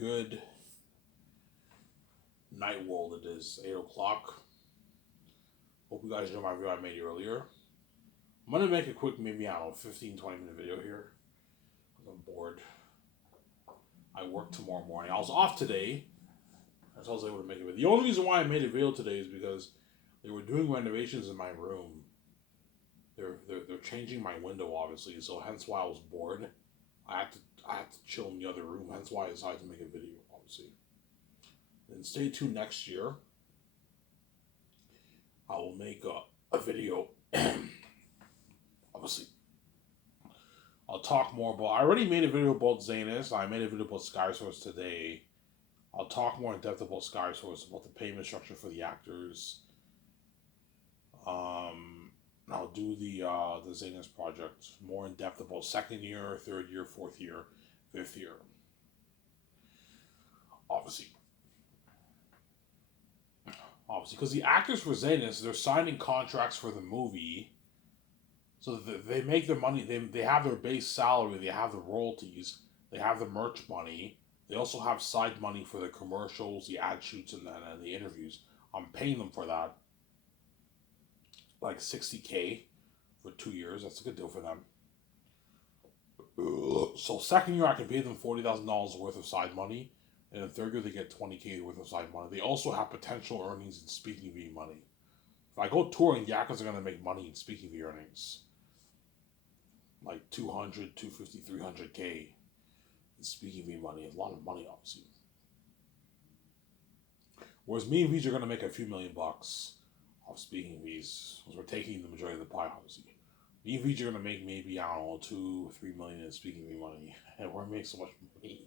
good night world it is. 8 o'clock. Hope you guys enjoyed my video I made earlier. I'm going to make a quick, maybe, I don't know, 15-20 minute video here. I'm bored. I work tomorrow morning. I was off today. So I was able to make a video. The only reason why I made a video today is because they were doing renovations in my room. They're changing my window, obviously, so hence why I was bored. I had to chill in the other room, hence why I decided to make a video, obviously. Then stay tuned next year. I will make a video. Obviously, I'll talk more about. I already made a video about Zanus. I made a video about SkySource today. I'll talk more in depth about SkySource, about the payment structure for the actors. I'll do the Zanus project more in depth about second year, third year, fourth year, fifth year. Obviously, because the actors for Zanus, they're signing contracts for the movie, so they make their money. They have their base salary, they have the royalties, they have the merch money. They also have side money for the commercials, the ad shoots, and the interviews. I'm paying them for that. Like $60K for 2 years. That's a good deal for them. So second year I can pay them $40,000 worth of side money, and in third year they get $20K worth of side money. They also have potential earnings in speaking fee money. If I go touring, the actors are gonna make money in speaking fee earnings, like 200, 250, 300K in speaking fee money. A lot of money, obviously. Whereas me and Vij are gonna make a few $1 million of speaking fees, because we're taking the majority of the pie, obviously. Me and VJ are gonna make maybe, I don't know, 2-3 million in speaking fee money, and we're gonna make so much money.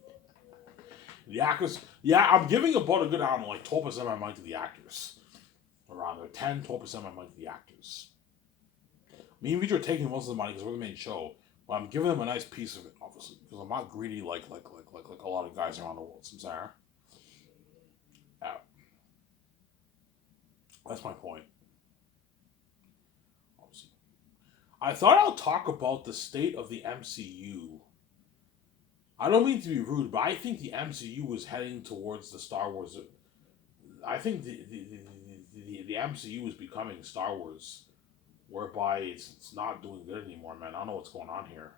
The actors, yeah, I'm giving about a good, I don't know, like 12% of my money to the actors, or rather 10-12% of my money to the actors. Me and VJ are taking most of the money because we're the main show, but I'm giving them a nice piece of it, obviously, because I'm not greedy like a lot of guys around the world. So I'm sorry. Yeah. That's my point. I thought I'll talk about the state of the MCU. I don't mean to be rude, but I think the MCU is heading towards the Star Wars. I think the MCU is becoming Star Wars, whereby it's not doing good anymore, man. I don't know what's going on here.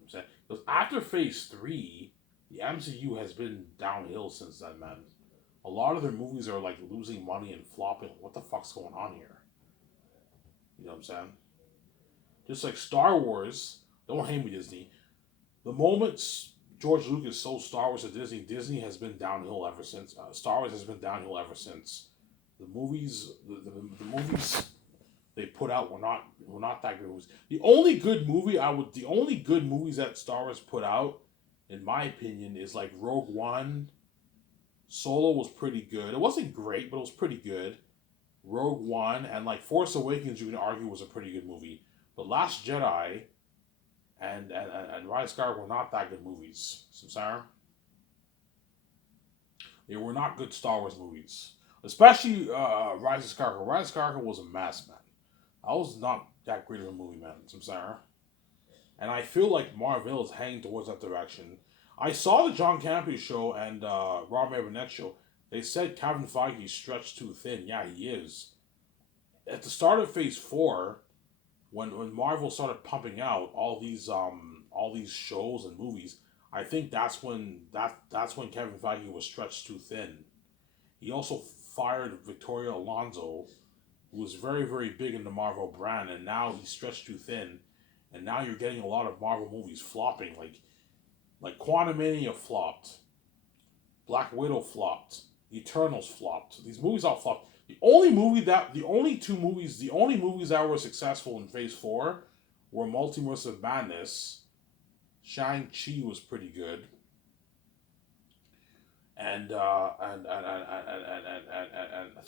I'm saying, because after Phase 3, the MCU has been downhill since then, man. A lot of their movies are like losing money and flopping. What the fuck's going on here? You know what I'm saying? Just like Star Wars, don't hate me, Disney. The moment George Lucas sold Star Wars to Disney, Disney has been downhill ever since. Star Wars has been downhill ever since. The movies, the movies they put out were not that good. The only good movies that Star Wars put out, in my opinion, is like Rogue One. Solo was pretty good. It wasn't great, but it was pretty good. Rogue One and like Force Awakens, you can argue was a pretty good movie, but Last Jedi and Rise of Skywalker were not that good movies. Samsara, they were not good Star Wars movies, especially Rise of Skywalker. Rise of Skywalker was a mess, man. That was not that great of a movie, man. Samsara, and I feel like Marvel is heading towards that direction. I saw the John Campea show and Robert Burnett show. They said Kevin Feige stretched too thin. Yeah, he is. At the start of Phase 4, when Marvel started pumping out all these shows and movies, I think that's when Kevin Feige was stretched too thin. He also fired Victoria Alonso, who was very, very big in the Marvel brand, and now he's stretched too thin. And now you're getting a lot of Marvel movies flopping, like Quantumania flopped, Black Widow flopped, Eternals flopped. These movies all flopped. The only movies that were successful in Phase 4 were Multiverse of Madness. Shang-Chi was pretty good. And Thor: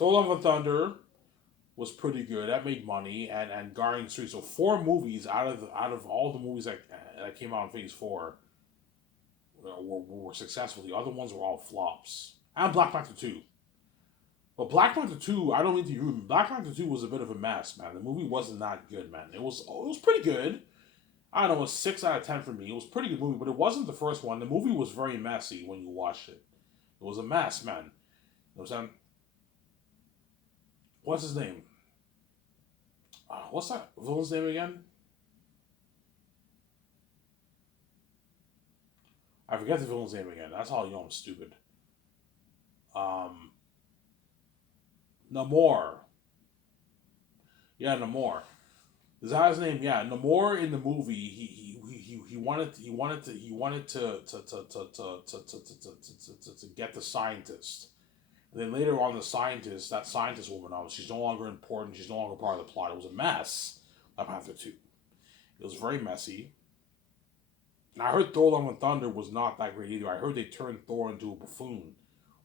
Love and Thunder was pretty good. That made money. And Guardians 3. So 4 movies out of all the movies that came out in Phase 4 were successful. The other ones were all flops. And Black Panther 2. But Black Panther 2, I don't mean to be rude. Black Panther 2 was a bit of a mess, man. The movie wasn't that good, man. It was pretty good. I don't know, a 6 out of 10 for me. It was a pretty good movie, but it wasn't the first one. The movie was very messy when you watched it. It was a mess, man. You know what I'm saying? What's his name? What's that villain's name again? I forget the villain's name again. That's how you know I'm stupid. Um, Namor. Yeah, Namor. Is that his name? Yeah, Namor in the movie. He wanted to get the scientist. And then later on, that scientist woman, she's no longer important. She's no longer part of the plot. It was a mess. Black Panther 2. It was very messy. And I heard Thor: Love and Thunder was not that great either. I heard they turned Thor into a buffoon,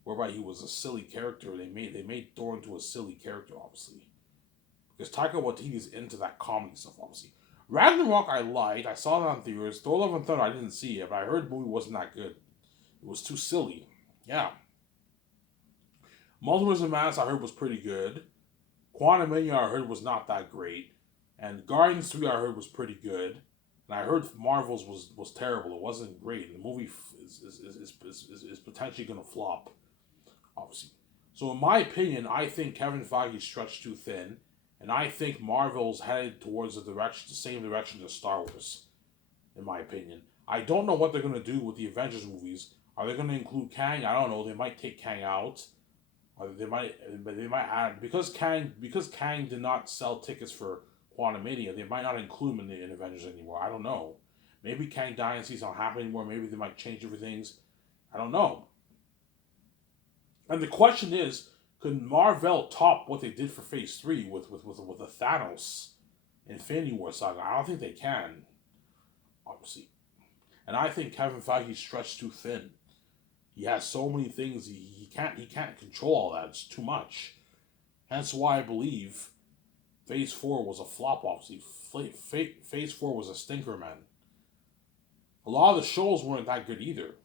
whereby he was a silly character. They made Thor into a silly character, obviously. Because Taika Waititi is into that comedy stuff, obviously. Ragnarok I liked. I saw it on theaters. Thor: Love and Thunder I didn't see it, but I heard the movie wasn't that good. It was too silly. Yeah. Multiverse of Madness I heard was pretty good. Quantumania I heard was not that great. And Guardians 3 I heard was pretty good. And I heard Marvel's was terrible. It wasn't great. The movie is potentially going to flop, obviously. So in my opinion, I think Kevin Feige stretched too thin. And I think Marvel's headed towards the same direction as Star Wars, in my opinion. I don't know what they're going to do with the Avengers movies. Are they going to include Kang? I don't know. They might take Kang out. Or they might add, because Kang did not sell tickets for Quantumania, they might not include him in Avengers anymore. I don't know. Maybe Kang Dynasty's not happening anymore. Maybe they might change everything. I don't know. And the question is, could Marvel top what they did for Phase 3 with the Thanos Infinity War saga? I don't think they can, obviously. And I think Kevin Feige stretched too thin. He has so many things he can't control all that. It's too much. Hence why I believe Phase 4 was a flop, obviously. Phase 4 was a stinker, man. A lot of the shows weren't that good either.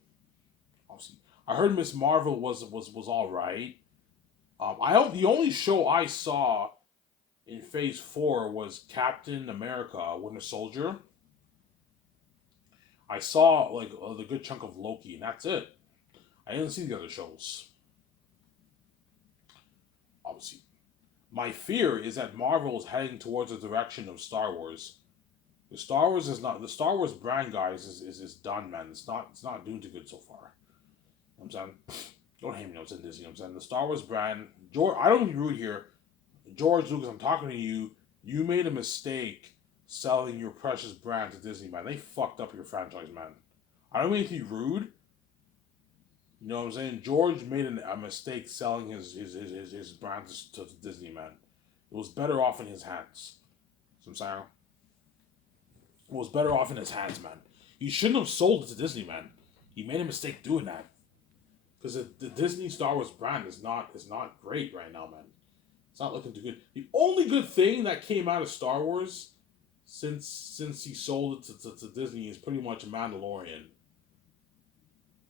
Obviously. I heard Miss Marvel was alright. The only show I saw in Phase 4 was Captain America, Winter Soldier. I saw like the good chunk of Loki, and that's it. I didn't see the other shows. Obviously. My fear is that Marvel is heading towards the direction of Star Wars. The Star Wars brand, guys, is done, man. It's not doing too good so far. You know what I'm saying? Don't hate me, it's in Disney. You know what I'm saying? The Star Wars brand, George, I don't be rude here. George Lucas, I'm talking to you. You made a mistake selling your precious brand to Disney, man. They fucked up your franchise, man. I don't mean to be rude. You know what I'm saying? George made a mistake selling his brand to Disney, man. It was better off in his hands. So I'm saying? It was better off in his hands, man. He shouldn't have sold it to Disney, man. He made a mistake doing that. Because the Disney Star Wars brand is not great right now, man. It's not looking too good. The only good thing that came out of Star Wars since he sold it to Disney is pretty much Mandalorian.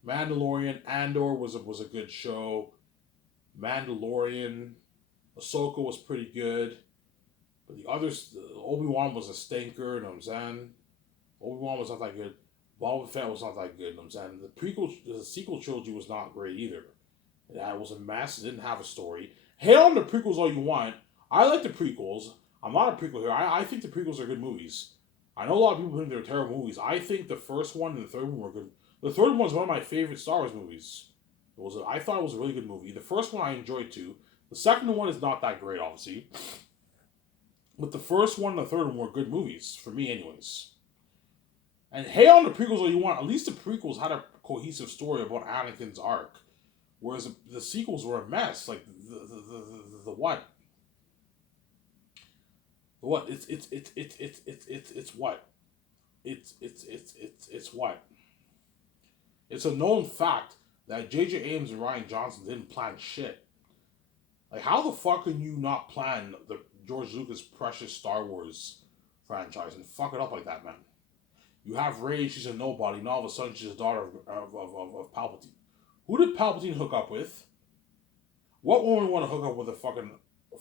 Andor was a good show. Mandalorian, Ahsoka was pretty good. But the others, Obi-Wan was a stinker, you know what I'm saying? Obi-Wan was not that good. Boba Fett was not that good, you know what I'm saying? The sequel trilogy was not great either. It was a mess, it didn't have a story. Hate on the prequels all you want. I like the prequels. I'm not a prequel here. I think the prequels are good movies. I know a lot of people think they're terrible movies. I think the first one and the third one were good. The third one was one of my favorite Star Wars movies. I thought it was a really good movie. The first one I enjoyed too. The second one is not that great, obviously. But the first one and the third one were good movies, for me anyways. And hate on the prequels all you want. At least the prequels had a cohesive story about Anakin's arc. Whereas the sequels were a mess. Like, the what? The what? It's what? It's what? It's a known fact that J.J. Abrams and Rian Johnson didn't plan shit. Like, how the fuck can you not plan the George Lucas' precious Star Wars franchise and fuck it up like that, man? You have Rey, she's a nobody, and all of a sudden she's a daughter of Palpatine. Who did Palpatine hook up with? What woman would want to hook up with a fucking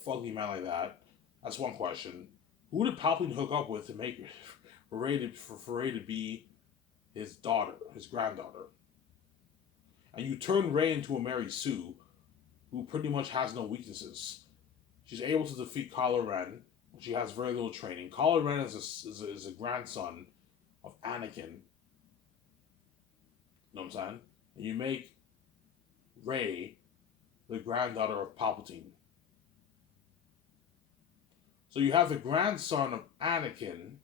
fugly man like that? That's one question. Who did Palpatine hook up with to make for Rey to be his daughter, his granddaughter, and you turn Rey into a Mary Sue, who pretty much has no weaknesses. She's able to defeat Kylo Ren. She has very little training. Kylo Ren is a grandson of Anakin. You know what I'm saying? And you make Rey the granddaughter of Palpatine. So you have the grandson of Anakin,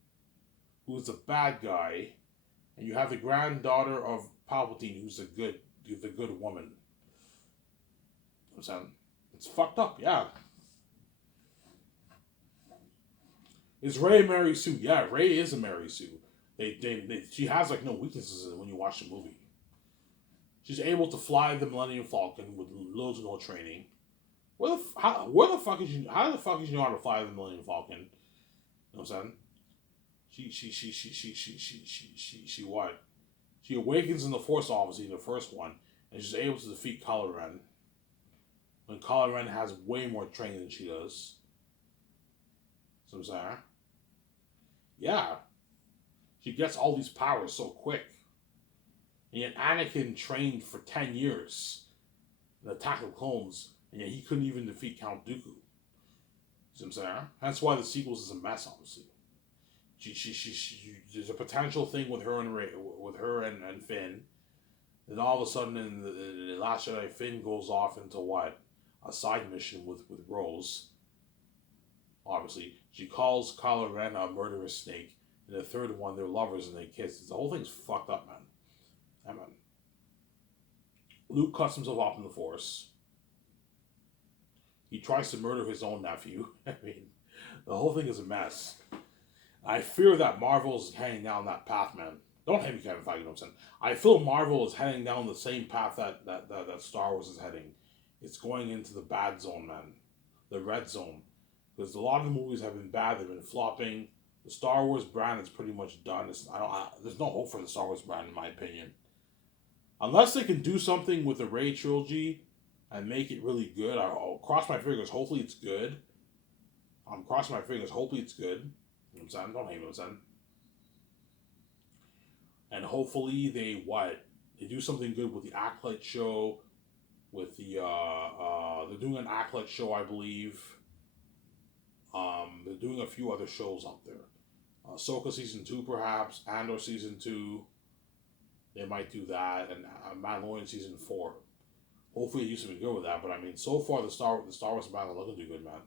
who's the bad guy, and you have the granddaughter of Palpatine, who's the good woman. You know what I'm saying? It's fucked up, yeah. Is Rey a Mary Sue? Yeah, Rey is a Mary Sue. She has like no weaknesses when you watch the movie. She's able to fly the Millennium Falcon with loads of no training. How the fuck is she know how to fly the Millennium Falcon? You know what I'm saying? She what? She awakens in the Force, obviously, in the first one, and she's able to defeat Kylo Ren. When Kylo Ren has way more training than she does. So I'm saying? Yeah. She gets all these powers so quick. And yet Anakin trained for 10 years in Attack of Clones, and yet he couldn't even defeat Count Dooku. See what I'm saying? That's why the sequels is a mess, obviously. There's a potential thing with her and Finn. Then all of a sudden in the Last Jedi, Finn goes off into what? A side mission with Rose. Obviously. She calls Kylo Ren a murderous snake. In the third one, they're lovers and they kiss. The whole thing's fucked up, man. Yeah, man. Luke cuts himself off in the Force. He tries to murder his own nephew. I mean, the whole thing is a mess. I fear that Marvel's heading down that path, man. Don't hate me, Kevin Feige, you know what I'm saying? I feel Marvel is heading down the same path that Star Wars is heading. It's going into the bad zone, man. The red zone. Because a lot of the movies have been bad. They've been flopping. The Star Wars brand is pretty much done. There's no hope for the Star Wars brand, in my opinion. Unless they can do something with the Rey trilogy and make it really good. I'll cross my fingers. Hopefully it's good. I'm crossing my fingers. Hopefully it's good. You know what I'm saying? Don't hate me, what I'm saying. And hopefully they do something good with the Acolyte show. With the they're doing an Acolyte show, I believe. They're doing a few other shows out there. Ahsoka season 2, perhaps. Andor season 2. They might do that, and Mandalorian season 4. Hopefully they do something good with that. But I mean, so far the Star Wars brand is looking too good, man.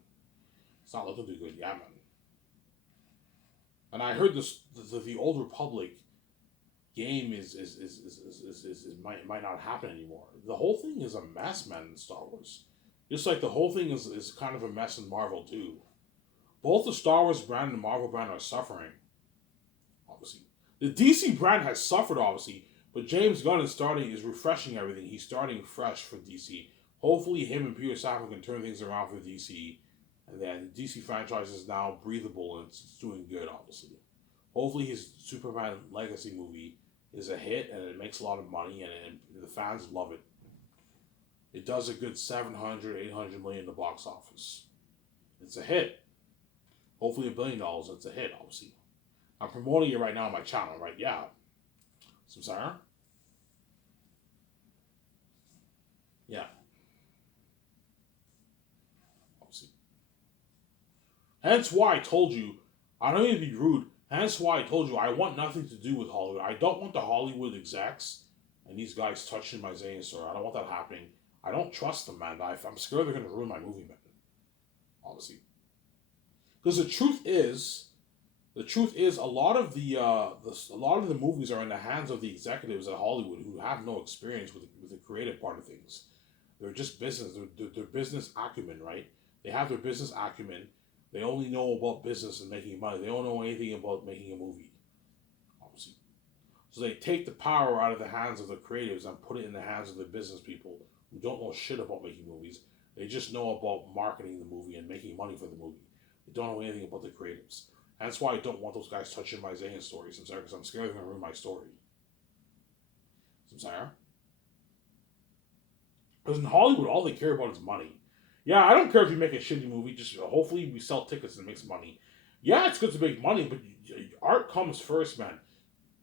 It's not looking too good, yeah, man. And I heard the Old Republic game might not happen anymore. The whole thing is a mess, man, in Star Wars. Just like the whole thing is kind of a mess in Marvel too. Both the Star Wars brand and the Marvel brand are suffering. Obviously, the DC brand has suffered, obviously, but James Gunn is refreshing everything. He's starting fresh for DC. Hopefully, him and Peter Safran can turn things around for DC, and then the DC franchise is now breathable and it's doing good, obviously. Hopefully, his Superman Legacy movie is a hit and it makes a lot of money and the fans love it. It does a good 700, 800 million in the box office. It's a hit. Hopefully $1 billion. It's a hit, obviously. I'm promoting it right now on my channel, right? Yeah. Samsara? Yeah. Obviously. Hence why I told you, I don't mean to be rude, hence why I told you I want nothing to do with Hollywood. I don't want the Hollywood execs and these guys touching my Zane story. I don't want that happening. I don't trust them, man. I'm scared they're going to ruin my movie, man. Obviously. Because the truth is a lot of the movies are in the hands of the executives at Hollywood who have no experience with the creative part of things. They're just business. They're business acumen, right? They have their business acumen. They only know about business and making money. They don't know anything about making a movie, obviously. So they take the power out of the hands of the creatives and put it in the hands of the business people who don't know shit about making movies. They just know about marketing the movie and making money for the movie. They don't know anything about the creatives. That's why I don't want those guys touching my Zayn stories. I'm sorry, because I'm scared they're going to ruin my story. I'm sorry. Because in Hollywood, all they care about is money. Yeah, I don't care if you make a shitty movie. Just hopefully we sell tickets and it makes money. Yeah, it's good to make money, but art comes first, man.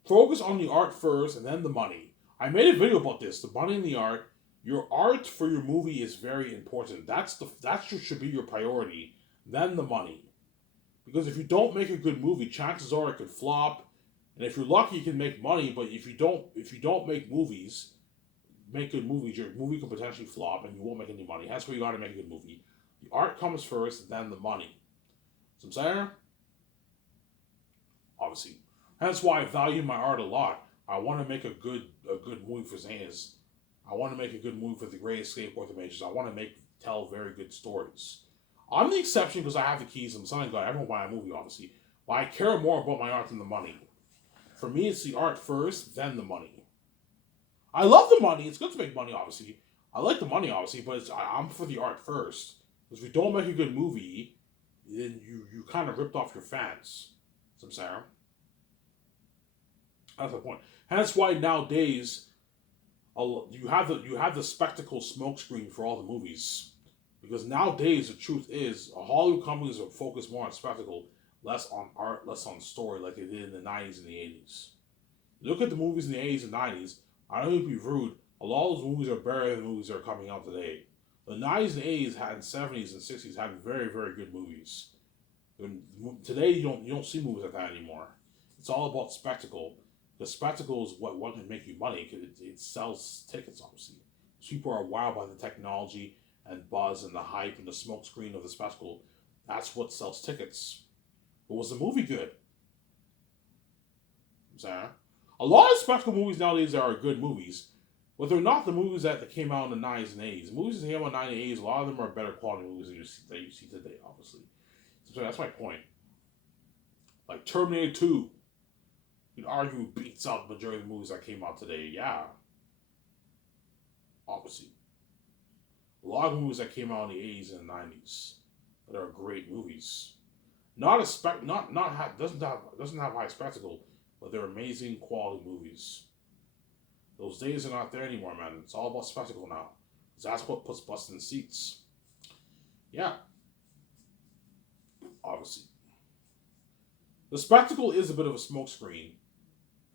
Focus on the art first and then the money. I made a video about this. The money and the art. Your art for your movie is very important. Should be your priority. Then the money. Because if you don't make a good movie, chances are it could flop. And if you're lucky, you can make money. But if you don't make good movies, your movie could potentially flop and you won't make any money. That's where you got to make a good movie. The art comes first, then the money. So I'm saying, obviously, hence why I value my art a lot. I want to make a good movie for Zanes. I want to make a good movie for the greatest skateboard images. I want to tell very good stories. I'm the exception because I have the keys. I'm something glad everyone buy a movie, obviously. But I care more about my art than the money. For me, it's the art first, then the money. I love the money. It's good to make money, obviously. I like the money, obviously, but I'm for the art first. Because if you don't make a good movie, then you kind of ripped off your fans. Some Sarah. That's the point. Hence why nowadays you have the spectacle smokescreen for all the movies. Because nowadays the truth is Hollywood companies are focused more on spectacle, less on art, less on story, like they did in the '90s and the '80s. Look at the movies in the '80s and '90s. I don't need to be rude. A lot of those movies are better than the movies that are coming out today. The '90s and '80s and '70s and '60s had very very good movies. Today you don't see movies like that anymore. It's all about spectacle. The spectacle is what can make you money because it sells tickets. Obviously, people are wild by the technology and buzz and the hype and the smoke screen of the spectacle. That's what sells tickets. But was the movie good? Sarah? A lot of spectacle movies nowadays are good movies, but they're not the movies that came out in the '90s and '80s. The movies that came out in the '90s and '80s, a lot of them are better quality movies than you see today, obviously. So that's my point. Like Terminator 2, you could argue beats out the majority of the movies that came out today. Yeah, obviously. A lot of movies that came out in the '80s and '90s that are great movies. Not a spec, not ha- doesn't have high spectacle, but they're amazing quality movies. Those days are not there anymore, man. It's all about spectacle now. 'Cause that's what puts butts in seats. Yeah, obviously. The spectacle is a bit of a smokescreen.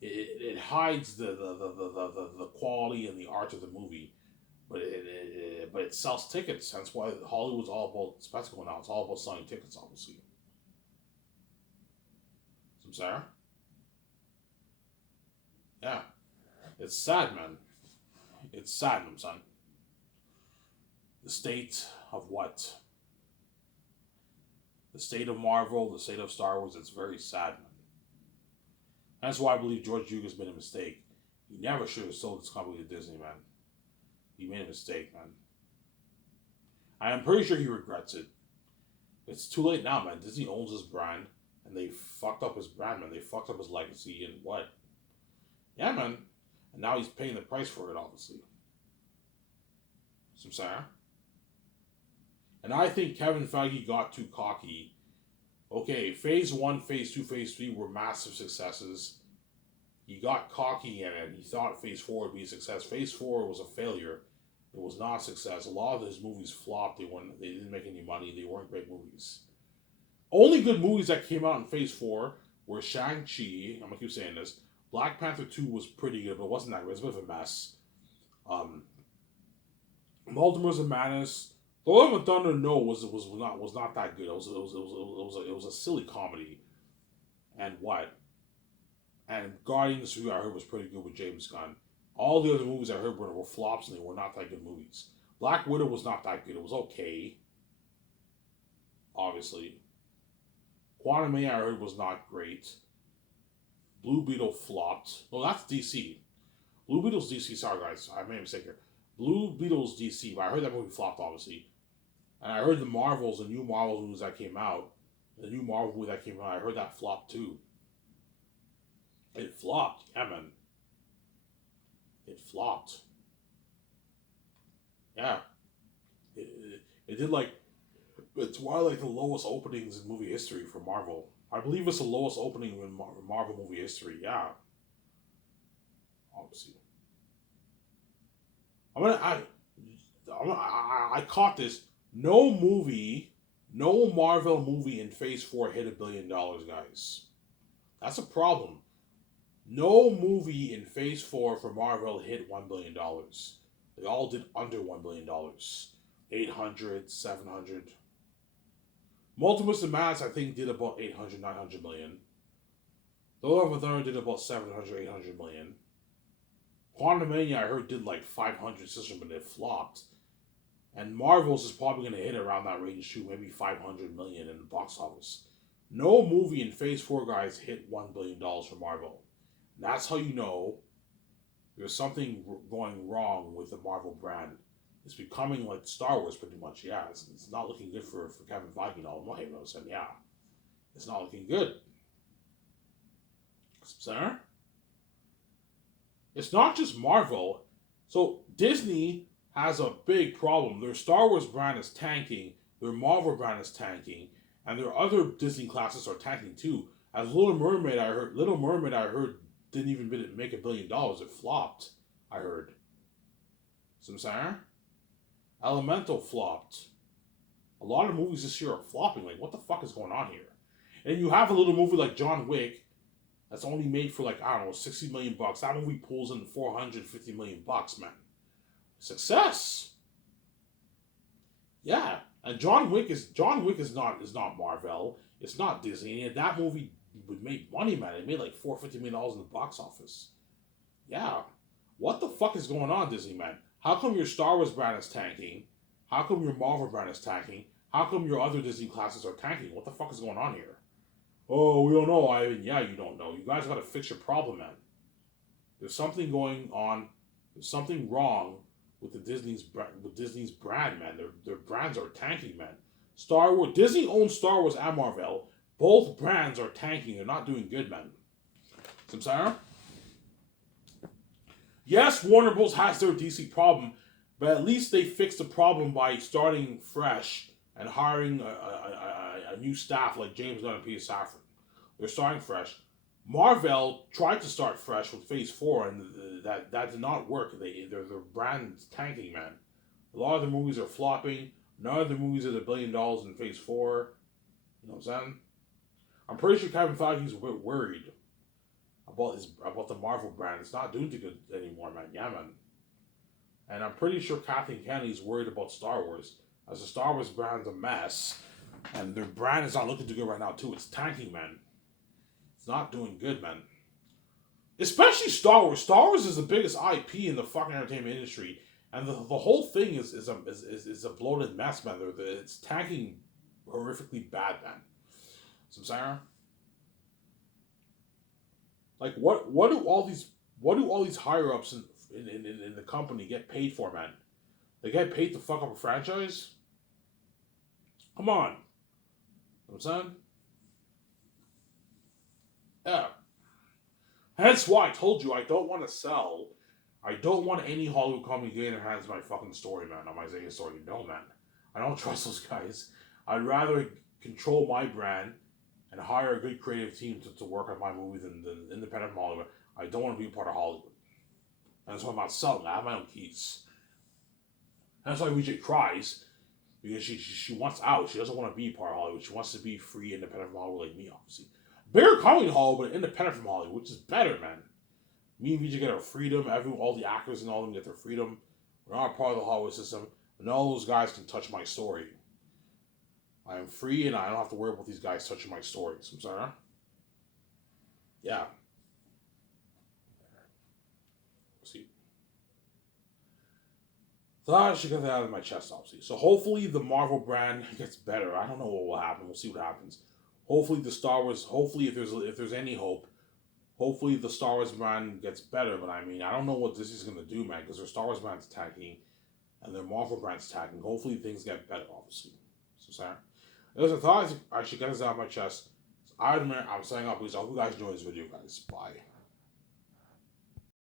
It hides the quality and the art of the movie, but it sells tickets. That's why Hollywood's all about spectacle now. It's all about selling tickets, obviously. Some Sarah? Yeah. It's sad, man. It's sad, my son. The state of what? The state of Marvel, the state of Star Wars, it's very sad, man. That's why I believe George Lucas made a mistake. He never should have sold this company to Disney, man. He made a mistake, man. I am pretty sure he regrets it. It's too late now, man. Disney owns his brand, and they fucked up his brand, man. They fucked up his legacy, and what? Yeah, man. And now he's paying the price for it, obviously. Some Sarah. And I think Kevin Feige got too cocky. Okay, phase one, phase two, phase three were massive successes. He got cocky in it. He thought phase four would be a success. Phase four was a failure. It was not a success. A lot of his movies flopped. They didn't make any money. They weren't great movies. Only good movies that came out in phase four were Shang-Chi. I'm gonna keep saying this. Black Panther 2 was pretty good, but it wasn't that good. It was a bit of a mess. Um, Multiverse of Madness. Thor: Love and Thunder, no, was not that good. It was a silly comedy. And what? And Guardians 3 I heard was pretty good with James Gunn. All the other movies I heard were flops and they were not that good movies. Black Widow was not that good. It was okay, obviously. Quantumania I heard was not great. Blue Beetle flopped. No, that's DC. Blue Beetle's DC. Sorry, guys. I made a mistake here. Blue Beetle's DC, but I heard that movie flopped, obviously. And I heard the new Marvels movies that came out, the new Marvel movie that came out, I heard that flopped too. It flopped. Yeah, man. It flopped. Yeah. It did like, it's one of like the lowest openings in movie history for Marvel. I believe it's the lowest opening in Marvel movie history. Yeah. Obviously. I mean, I caught this. No movie No Marvel movie in Phase 4 hit $1 billion, guys. That's a problem. No movie in Phase 4 for Marvel hit $1 billion. They all did under $1 billion. 800, 700. Multiverse of Madness, I think, did about 800, 900 million. The Love of Thunder did about 700, 800 million. Quantumania, I heard, did like 500, 600, but it flopped. And Marvel's is probably going to hit around that range too, maybe 500 million in the box office. No movie in Phase 4, guys, hit $1 billion for Marvel. And that's how you know there's something going wrong with the Marvel brand. It's becoming like Star Wars pretty much, yeah. It's not looking good for Kevin Feige and all. I'm not saying, yeah. It's not looking good. Sir? It's not just Marvel. So Disney has a big problem. Their Star Wars brand is tanking, their Marvel brand is tanking, and their other Disney classes are tanking too. As Little Mermaid, I heard didn't even make $1 billion. It flopped, I heard. See what I'm saying? Elemental flopped. A lot of movies this year are flopping. Like, what the fuck is going on here? And you have a little movie like John Wick that's only made for like, I don't know, $60 million. That movie pulls in $450 million, man. Success. Yeah. And John Wick is not Marvel. It's not Disney. And that movie would make money, man. It made like $450 million in the box office. Yeah. What the fuck is going on, Disney, man? How come your Star Wars brand is tanking? How come your Marvel brand is tanking? How come your other Disney classes are tanking? What the fuck is going on here? Oh, we don't know. Yeah, you don't know. You guys got to fix your problem, man. There's something going on. There's something wrong with Disney's brand, man. Their brands are tanking, man. Star Wars, Disney owns Star Wars and Marvel. Both brands are tanking. They're not doing good, man. Samsara? Yes, Warner Bros. Has their DC problem, but at least they fixed the problem by starting fresh and hiring a new staff like James Gunn and Peter Safran. They're starting fresh. Marvel tried to start fresh with Phase 4, and that did not work. Their brand's tanking, man. A lot of the movies are flopping. None of the movies are $1 billion in Phase 4. You know what I'm saying? I'm pretty sure Kevin Feige's a bit worried about the Marvel brand. It's not doing too good anymore, man. Yeah, man. And I'm pretty sure Kathleen Kennedy's worried about Star Wars, as the Star Wars brand's a mess, and their brand is not looking too good right now too. It's tanking, man. It's not doing good, man. Especially Star Wars. Star Wars is the biggest IP in the fucking entertainment industry, and the whole thing is a bloated mess, man. It's tanking horrifically bad, man. So, Sarah, like what do all these higher ups in the company get paid for, man? They get paid to fuck up a franchise? Come on. You know what I'm saying? Yeah. Hence why I told you I don't want to sell. I don't want any Hollywood company getting their hands on my fucking story, man. On my Isaiah story. No, man. I don't trust those guys. I'd rather control my brand and hire a good creative team to work on my movie than independent from Hollywood. I don't want to be a part of Hollywood. And that's why I'm not selling. I have my own keys. And that's why VJ cries. Because she wants out. She doesn't want to be part of Hollywood. She wants to be free, independent from Hollywood like me, obviously. Bigger coming to Hollywood, but independent from Hollywood, which is better, man. Me and VJ get our freedom. All the actors and all of them get their freedom. We're not part of the Hollywood system. And all those guys can touch my story. I am free, and I don't have to worry about these guys touching my stories. I'm sorry? Yeah. See. Thought I should get that out of my chest, obviously. So hopefully the Marvel brand gets better. I don't know what will happen. We'll see what happens. Hopefully the Star Wars. Hopefully, if there's any hope, hopefully the Star Wars brand gets better. But I mean, I don't know what Disney's gonna do, man, because their Star Wars brand's attacking, and their Marvel brand's attacking. Hopefully things get better, obviously. So sorry. There's a thought I should get this out of my chest. I'm saying up, please. I hope you guys enjoy this video, guys. Bye.